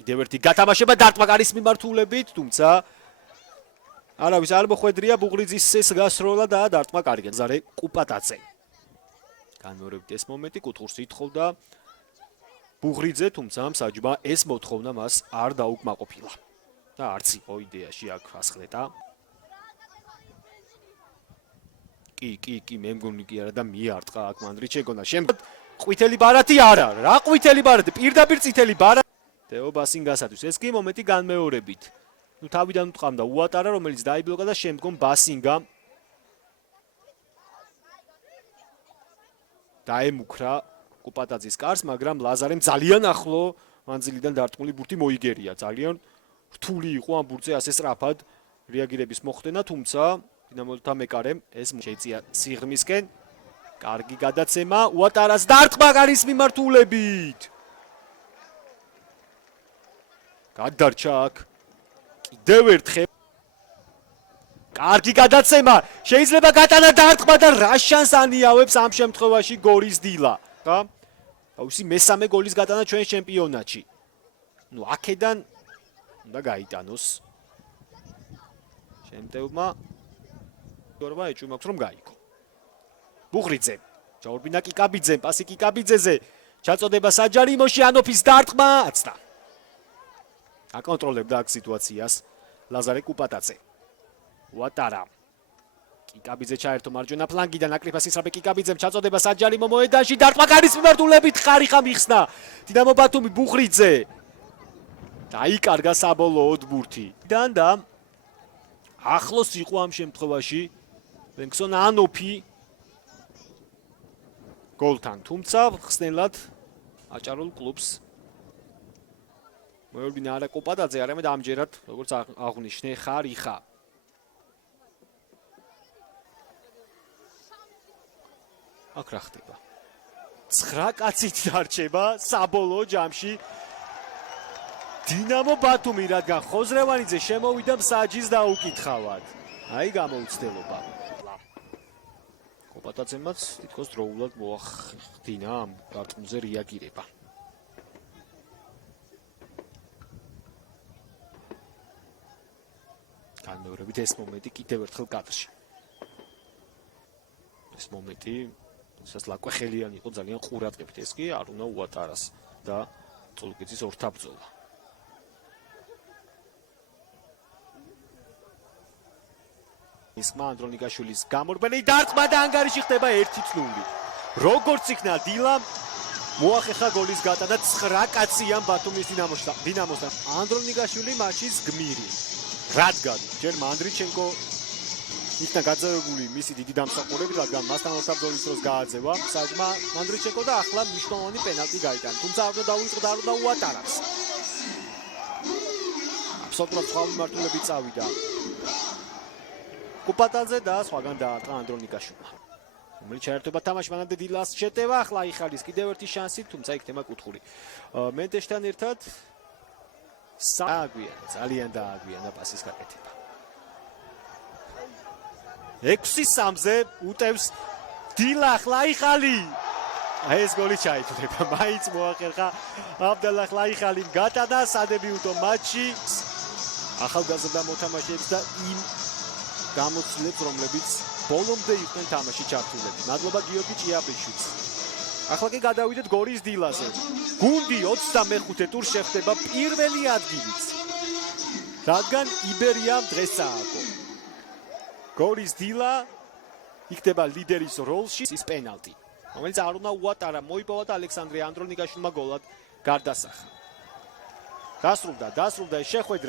კიდევ ერთი გათამაშება დარტყმაკარის მიმართულებით, თუმცა არავის არ მოხვედრია ბუღრიძის გასროლა და დარტყმაკარი გეზარე კუპატაძე. განმეორებით ეს მომენტი კუთხურს ითხოვდა ბუღრიძე, თუმცა მსაჯმა ეს მოთხოვნა მას არ დაუკმაყოფილა. და არც იყო იდეაში აქ ასხლეტა. კი, მე მგონი კი არა და მიარტყა აქ მანდრიჩენკონა. შემდგომ ყვითელი ბარათი არა, რა ყვითელი ბარათი, პირდაპირ წითელი ბარათი. თეო ბასინგასათვის ეს კი მომენტი განმეორებით. თავიდან უტყამდა უატარა, რომელიც დაიბლოკა და შემდგომ ბასინგა დაემუქრა კუპატაძის კარს, მაგრამ ლაზარემ ძალიან ახლო მანძილიდან დარტყმული ბურთი მოიგერია. ძალიან რთული იყო ამ ბურთზე ასე სწრაფად რეაგირების მოხდენა, თუმცა დინამოთა მეკარემ ეს შეიწია სიღრმისკენ. კარგი გადაცემა უატარას დარტყმაკარის მიმართულებით. გადარჩა აქ კიდევ ერთხელ კარგი გადაცემა შეიძლება გატანა დარტყმა და რა შანსს ანიავებს ამ შემთხვევაში გორის დილა. აუცი მესამე გოლის გატანა ჩვენ ჩემპიონატში. აქედან უნდა გაიტანოს. შემტევმა გორვა ეჭვმაქვს რომ გაიგო. ბუღრიძე, ჯაურბინა კიკაბიძე, პასი კიკაბიძეზე, ჩაწოდება საჯარიმოში ანოფის დარტყმა აცდა. აკონტროლებდა აქ სიტუაციას ლაზარე კუპატაძე. უატარა. კიკაბიძე ჩაერთო მარჯვენა ფლანგიდან, აკრიფა სისრაბე კიკაბიძემ ჩაწოდება საჯარიმო მოედანში დარტყმაკარის მიმართულებით ხარიხა მიხსნა. დინამო ბათუმი ბუღრიძე. დაიკარგა საბოლოოდ ბურთი. და ახლოს იყო ამ შემთხვევაში ვენქსონ ანოფი გოლთან, თუმცა ხსნელად აჭარულ კლუბს მოევლინა არა კუპატაძე, არამედ ამჯერად როგორც აღნიშნე ხარიხა. აქ რა ხდება? 9 კაცით დარჩება საბოლოო ჯამში დინამო ბათუმი, რადგან ხოზრევანიძე შემოვიდა მსაჯის დაუკითხავად. აი გამოუცდელობა. კუპატაძემაც თითქოს დროულად მოახდინა ამ დარტყმაზე რეაგირება. განმეორებით ეს მომენტი კიდევ ერთხელ კადრში. ეს მომენტი სადაც ლაკვეხელიანი იყო ძალიან ყურადღებით, ეს კი არ უნდა უატარას და წულუკიძის ორთაბრძოლა. ისმა ანდრონიკაშვილის გამორბენი დარტყმა და ანგარიში ხდება 1-0. როგორც იქნა დილამ მოახერხა გოლის გატანა 9 კაციან ბათუმის დინამოსთან. ანდრონიკაშვილი მატჩის გმირი. რადგან ჯერ მანდრიჩენკო იქნა გაძევებული მისი დიდი დამსახურებით, რადგან მასთან ორთაბრძოლის დროს გააძევა საჯმა მანდრიჩენკო და ახლა მნიშვნელოვანი პენალტი გაიტანა. თუმცა არ უნდა დაუწყდა, არ უნდა უატარას. აბსოლუტურად სხვა მიმართულებით წავიდა კუპატაძე და სხვაგან დაარტყა ანდრონიკაშვილმა. რომელიც ჩაერთვება თამაში, მანამდე დილას შეტევა, ახლა იხალის კიდევ ერთი შანსი, თუმცა იქნება კუთხური. მენდეშთან ერთად ძალიან დააგვიანა პასის გაკეთება. 6-3-ზე უტევს დილა ხლაიხალი. ეს გოლი ჩაითვლება, მაინც მოახერხა აბდალა ხლაიხალიმ გატანა სადებიუტო მატჩში ახალგაზრდა მოთამაშეებს და იმ გამოცდილებს, რომლებიც ბოლომდე იყვნენ თამაში ჩართულები. მადლობა გიორგი ჭიაბიშვილს. ახლა კი გადავიდეთ გორის დილაზე. გუნდი 25 ტურს შეხვდება პირველი ადგილით, რადგან იბერიამ დღეს წააგო. გორის დილა იქნება ლიდერის როლში, ის პენალტი, რომელიც არ უნდა უატარა, მოიპოვა და ალექსანდრე ანდრონიკაშვილმა გოლად გარდასახა. დასრულდა ეს შეხვედრა.